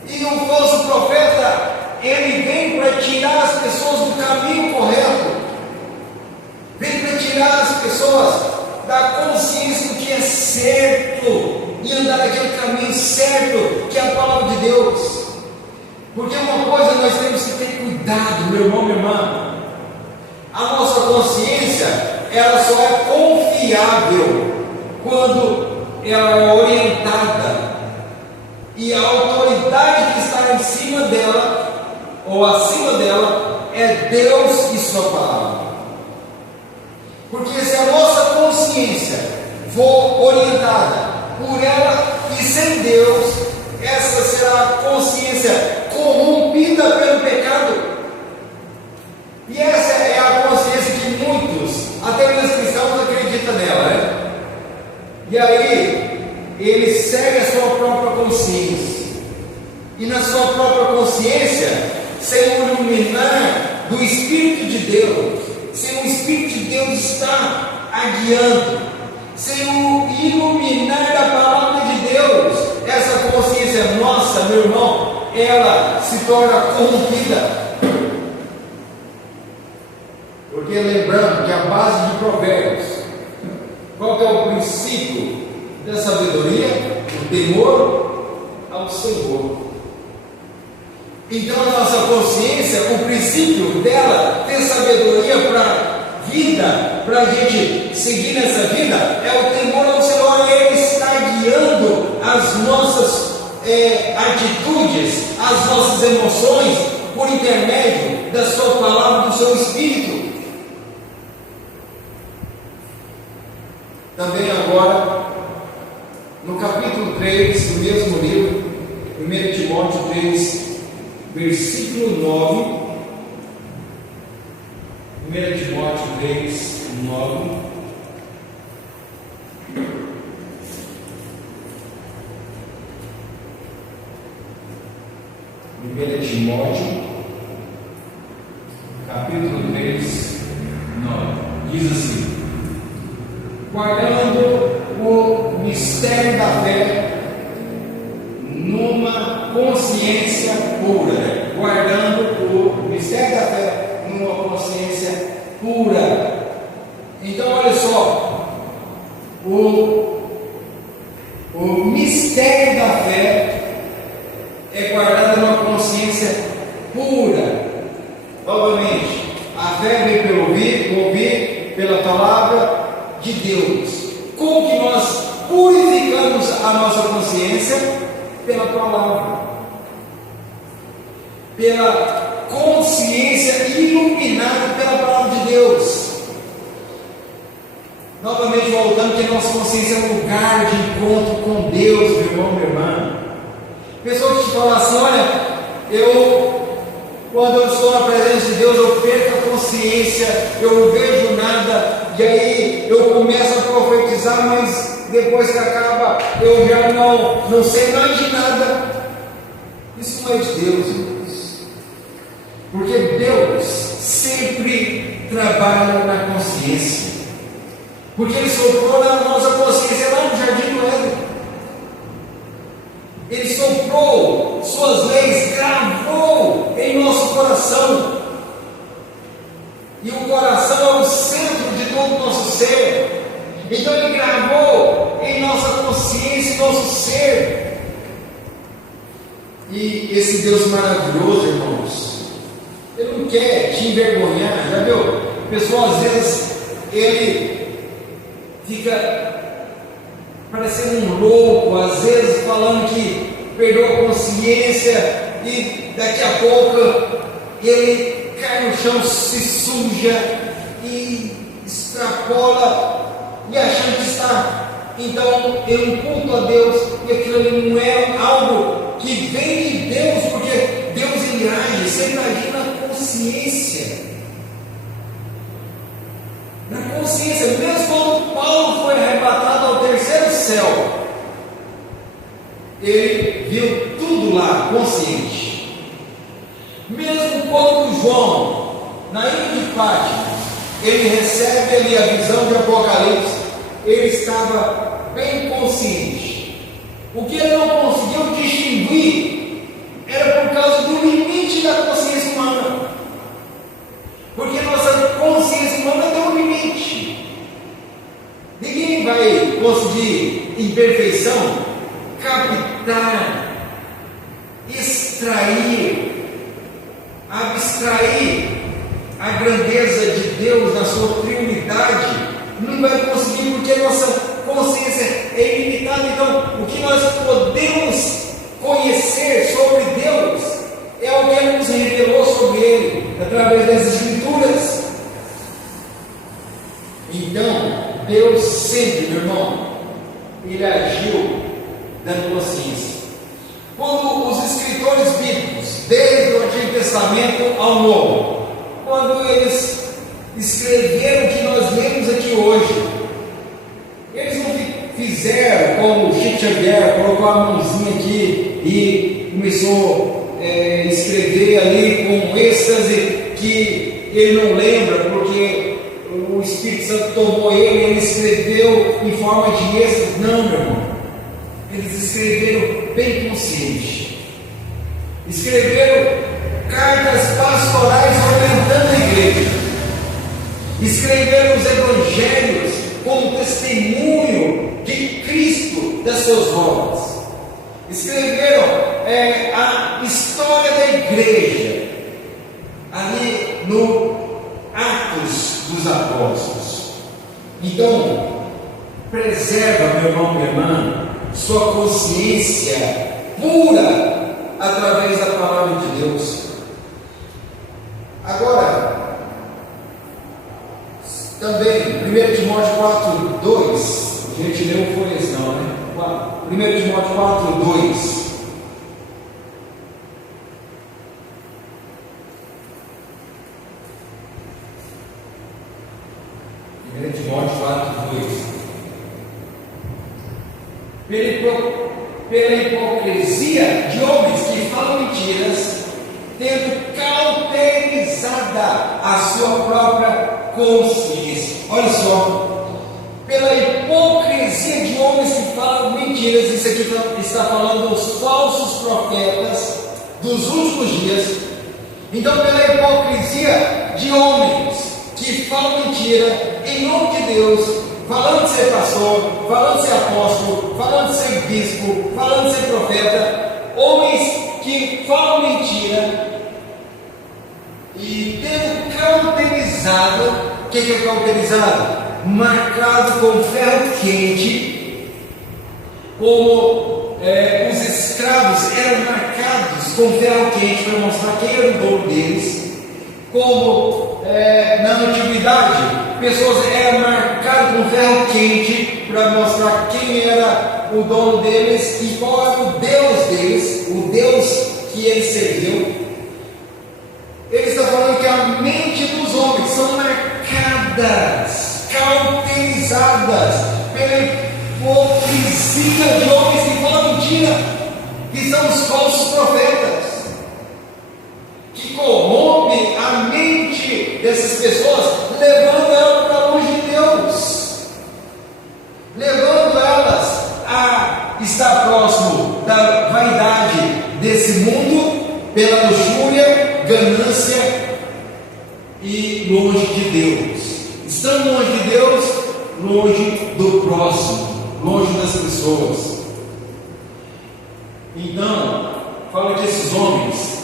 E o falso profeta, ele vem para tirar as pessoas do caminho correto, vem para tirar as pessoas da consciência do que é certo e andar naquele caminho certo que é a palavra de Deus. Porque uma coisa nós temos que ter cuidado, meu irmão, minha irmã. A nossa consciência, ela só é confiável quando ela é orientada, e a autoridade que está em cima dela, ou acima dela, é Deus e sua palavra. Porque se a nossa consciência for orientada por ela e sem Deus, essa será a consciência corrompida pelo pecado. E essa é a consciência que muitos, até mesmo cristãos, acreditam nela, né? E aí, ele segue a sua própria consciência. E na sua própria consciência, sem o iluminar do Espírito de Deus, sem o Espírito de Deus estar guiando, sem o iluminar da palavra de Deus, essa consciência nossa, meu irmão, ela se torna corrompida. Porque lembrando que a base de Provérbios, qual que é o princípio da sabedoria? O temor ao Senhor. Então a nossa consciência, o princípio dela, ter sabedoria para a vida, para a gente seguir nessa vida, é o temor ao Senhor. Ele está guiando as nossas atitudes, as nossas emoções, por intermédio da sua palavra, do seu Espírito. Também agora, no capítulo 3 do mesmo livro, 1 Timóteo 3, versículo 9, 1 Timóteo 3, 9. Timóteo, capítulo 3, 9, diz assim: guardando o mistério da fé numa consciência pura, guardando o mistério da fé numa consciência pura. Então olha só, o mistério da fé é guardado numa consciência pura. Novamente, a fé vem pelo ouvir pela palavra de Deus. Como que nós purificamos a nossa consciência? Pela palavra, pela consciência iluminada pela palavra de Deus. Novamente voltando, que a nossa consciência é um lugar de encontro com Deus, meu irmão, minha irmã. Pessoas que te falam assim: olha, quando eu estou na presença de Deus, eu perco a consciência, eu não vejo nada, e aí eu começo a profetizar, mas depois que acaba, eu já não sei mais de nada. Isso não é de Deus, irmãos. Porque Deus sempre trabalha na consciência. Porque Ele soprou na nossa consciência lá no jardim do Éden. Ele soprou suas leis, gravou em nosso coração. E o coração é o centro de todo o nosso ser. Então Ele gravou em nossa consciência, em nosso ser. E esse Deus maravilhoso, irmãos, Ele não quer te envergonhar. Já viu? O pessoal às vezes ele fica parecendo um louco, às vezes falando que perdoa a consciência, e daqui a pouco ele cai no chão, se suja e extrapola, e achando que está então em um culto a Deus, e aquilo ali não é algo que vem de Deus, porque Deus ele age, sempre age na consciência. Na consciência, mesmo quando Paulo foi arrebatado ao terceiro céu, tudo lá, consciente. Mesmo quando João, na ilha de Patmos, ele recebe ali a visão de Apocalipse, ele estava bem consciente. O que ele não conseguiu distinguir era por causa do limite da consciência humana. Porque nossa consciência humana tem um limite. Ninguém vai conseguir, em perfeição, captar, extrair, abstrair a grandeza de Deus na sua triunidade. Não vai conseguir, porque a nossa consciência é ilimitada. Então, o que nós podemos conhecer sobre Deus é o que Ele nos revelou sobre Ele, através das Escrituras. Então, Deus sempre, meu irmão, Ele agiu dando consciência. Quando os escritores bíblicos, desde o Antigo Testamento ao Novo, quando eles escreveram o que nós lemos aqui hoje, eles não fizeram como Chico Xavier, colocou a mãozinha aqui e começou a escrever ali com êxtase que ele não lembra, porque o Espírito Santo tomou ele e ele escreveu em forma de êxtase. Não, meu irmão, eles escreveram bem consciente, escreveram cartas pastorais orientando a igreja, escreveram os evangelhos como testemunho de Cristo, das suas obras, escreveram a história da igreja ali no Atos dos Apóstolos. Então, preserva, meu irmão, minha irmã, sua consciência pura através da palavra de Deus. Agora, também, 1 Timóteo 4:2, a gente leu, foi esse não, né? 1 Timóteo 4:2. 1 Timóteo 4:2. Pela hipocrisia de homens que falam mentiras, tendo cauterizada a sua própria consciência. Olha só, pela hipocrisia de homens que falam mentiras, isso aqui está falando dos falsos profetas dos últimos dias. Então, pela hipocrisia de homens que falam mentira em nome de Deus, falando de ser pastor, falando de ser apóstolo, falando de ser bispo, falando de ser profeta, homens que falam mentira e tendo cauterizado. O que é cauterizado? Marcado com ferro quente, como os escravos eram marcados com ferro quente para mostrar quem era o dono deles, como na antiguidade pessoas eram marcadas com ferro quente para mostrar quem era o dono deles e qual era o Deus deles, o Deus que eles serviam. Ele está falando que a mente dos homens são marcadas, cauterizadas pela hipocrisia de homens que falam mentira, que são os falsos profetas, que corrompem a mente dessas pessoas, levando elas para longe de Deus, levando elas a estar próximo da vaidade desse mundo, pela luxúria, ganância e longe de Deus. Estando longe de Deus, longe do próximo, longe das pessoas. Então, fala que esses homens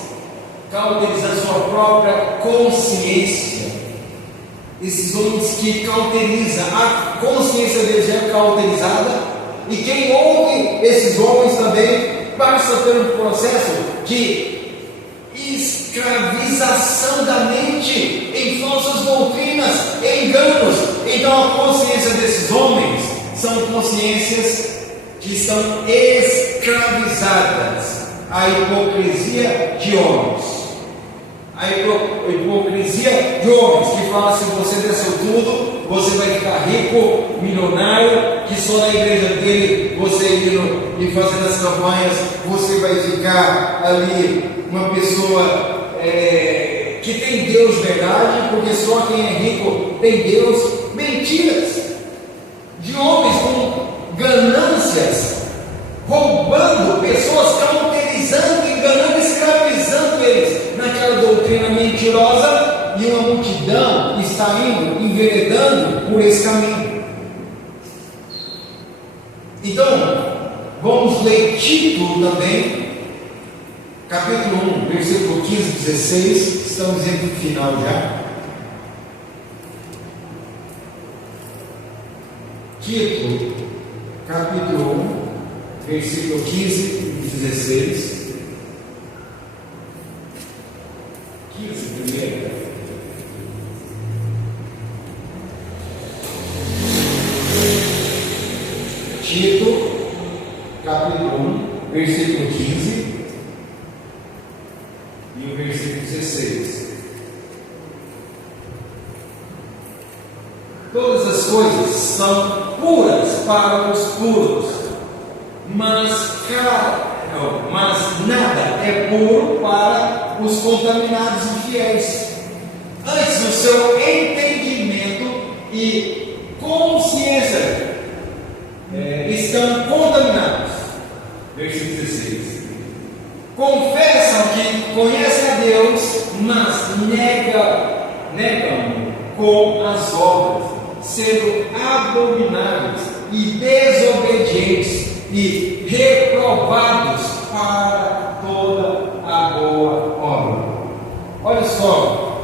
cauterizam a sua própria consciência. Esses homens que cauterizam, a consciência deles é cauterizada, e quem ouve esses homens também passa por um processo de escravização da mente em falsas doutrinas, em enganos. Então a consciência desses homens são consciências que estão escravizadas à hipocrisia de homens. A hipocrisia de homens que falam: se você desceu tudo, você vai ficar rico, milionário, que só na igreja dele, você indo e fazendo as campanhas, você vai ficar ali uma pessoa que tem Deus verdade, porque só quem é rico tem Deus. Mentiras de homens com ganâncias, roubando pessoas, cauterizando, enganando, escravizando eles naquela doutrina mentirosa, e uma multidão está indo, enveredando por esse caminho. Então, vamos ler Tito também, capítulo 1, versículo 15 e 16, estamos indo para o final já. Tito, capítulo 1, versículo 15 e 16. 15 primeiro. Tito, capítulo 1, versículo 15 e o versículo 16. Todas as coisas são puras para os puros, mas nada é puro para os contaminados e fiéis. Antes, o seu entendimento e consciência estão contaminados. Versículo 16. Confessam que conhecem a Deus, mas negam com as obras, sendo abomináveis e desobedientes e reprovados para toda a boa obra. Olha só,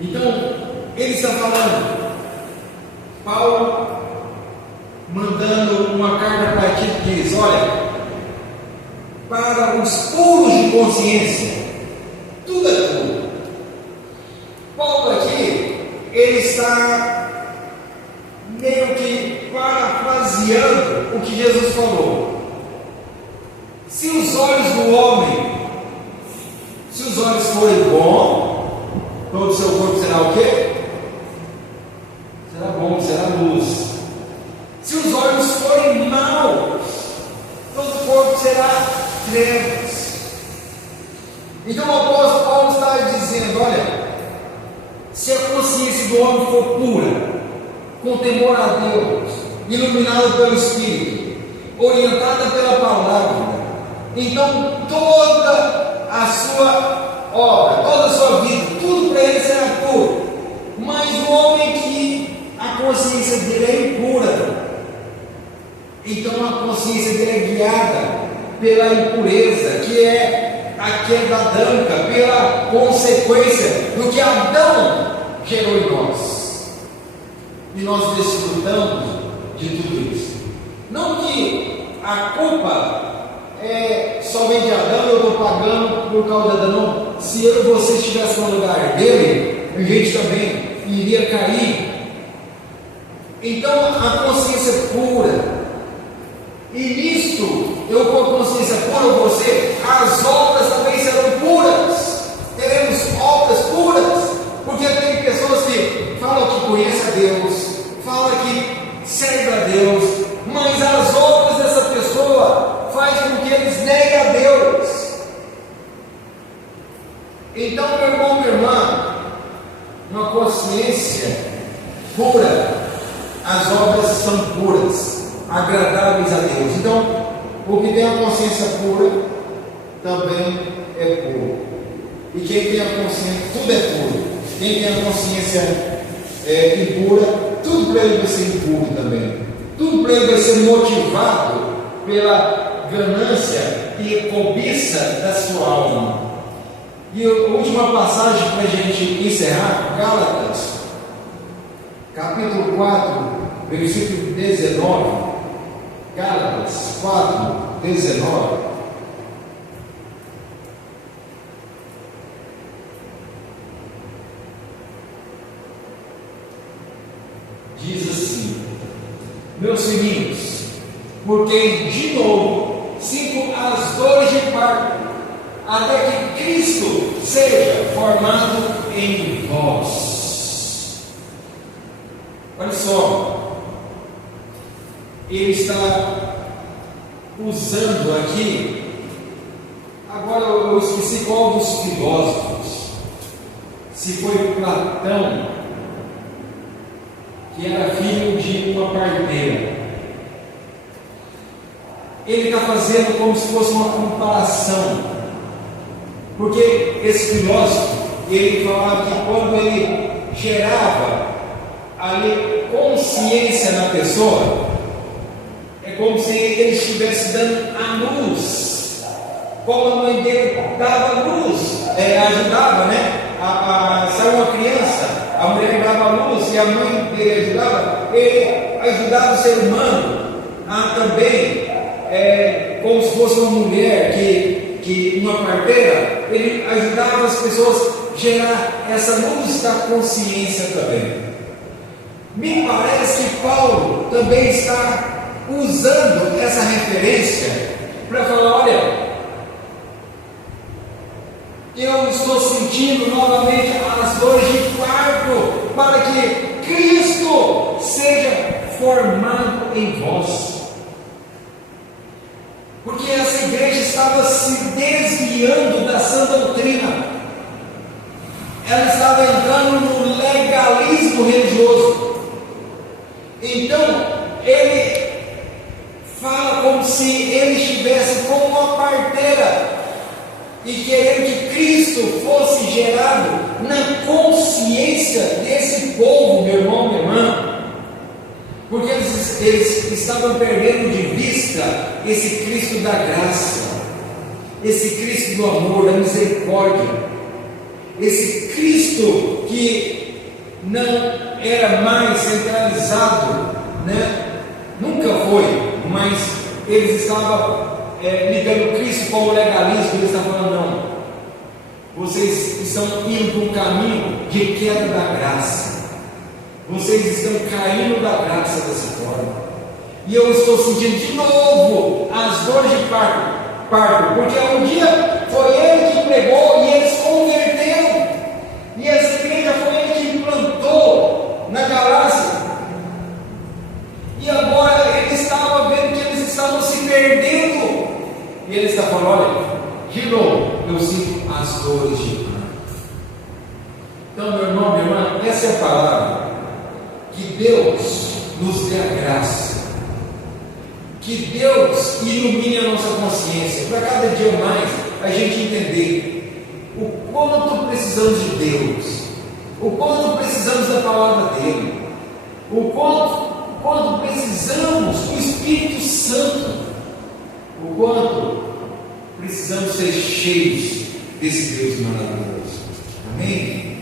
então ele está falando, Paulo mandando uma carta para Tito, diz: olha, para os puros de consciência, tudo é puro. Paulo aqui, ele está meio que parafraseando o que Jesus falou. Se os olhos do homem, se os olhos forem bons, todo o seu corpo será o quê? Será bom, será luz. Se os olhos forem maus, todo o corpo será trevas. Então o apóstolo Paulo está dizendo: olha, se a consciência do homem for pura, com temor a Deus, iluminada pelo Espírito, orientada pela palavra, então toda a sua obra, toda a sua vida, tudo para ele será puro. Mas o homem que a consciência dele é impura, então a consciência dele é guiada pela impureza, que é a queda adâmica, pela consequência do que Adão gerou em nós. E nós desfrutamos de tudo isso. Não que a culpa é somente de Adão, eu estou pagando por causa de Adão. Não. Se eu e você estivesse no lugar dele, a gente também iria cair. Então a consciência pura, e nisto, eu com a consciência pura, você, as obras também serão puras. Teremos obras puras, porque tem pessoas que falam que conhecem a Deus, falam que servem a Deus, mas as obras dessa pessoa fazem com que eles neguem a Deus. Então, meu irmão, minha irmã, uma consciência pura, as obras são puras, agradáveis a Deus. Então, o que tem a consciência pura também é puro. E quem tem a consciência, tudo é puro. Quem tem a consciência impura, tudo para ele vai ser impuro também. Tudo para ele vai ser motivado pela ganância e cobiça da sua alma. E a última passagem para a gente encerrar, Gálatas, capítulo 4, versículo 19. Gálatas 4, 19. Diz assim: meus filhinhos, porque de novo sinto as dores de parto, até que Cristo seja formado em vós. olha só, ele está usando aqui, agora eu esqueci qual dos filósofos, se foi Platão, que era filho de uma parteira. Ele está fazendo como se fosse uma comparação, porque esse filósofo, ele falava que quando ele gerava ali consciência na pessoa, é como se ele estivesse dando a luz, como a mãe dele dava luz, ajudava, né? Saiu uma criança, a mulher dava luz e a mãe dele ajudava, ele ajudava o ser humano a também, como se fosse uma mulher que uma parteira, ele ajudava as pessoas a gerar essa luz da consciência também. Me parece que Paulo também está usando essa referência para falar: olha, eu estou sentindo novamente as dores de parto, para que Cristo seja formado em vós. Porque essa igreja estava se desviando da sã doutrina, ela estava entrando no legalismo religioso. Então, ele fala como se ele estivesse como uma parteira e querendo que Cristo fosse gerado na consciência desse povo, meu irmão, minha irmã. Porque eles estavam perdendo de vista esse Cristo da graça, esse Cristo do amor, da misericórdia, esse Cristo que não era mais centralizado, né? Nunca foi, mas eles estavam ligando Cristo com o legalismo. Eles estavam falando: não, vocês estão indo para um caminho de queda da graça. Vocês estão caindo da graça dessa forma. E eu estou sentindo de novo as dores de parto, porque um dia foi ele que pregou e eles converteram, e essa igreja foi ele que implantou na Galácia, e agora ele estava vendo que eles estavam se perdendo, e ele está falando: olha, de novo eu sinto as dores de parto. Então, meu irmão, minha irmã, essa é a palavra. Que Deus nos dê a graça, que Deus ilumine a nossa consciência, para cada dia mais a gente entender o quanto precisamos de Deus, o quanto precisamos da palavra dele, o quanto precisamos do Espírito Santo, o quanto precisamos ser cheios desse Deus maravilhoso. Amém?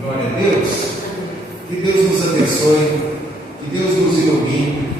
Glória a Deus. Que Deus nos abençoe, que Deus nos ilumine.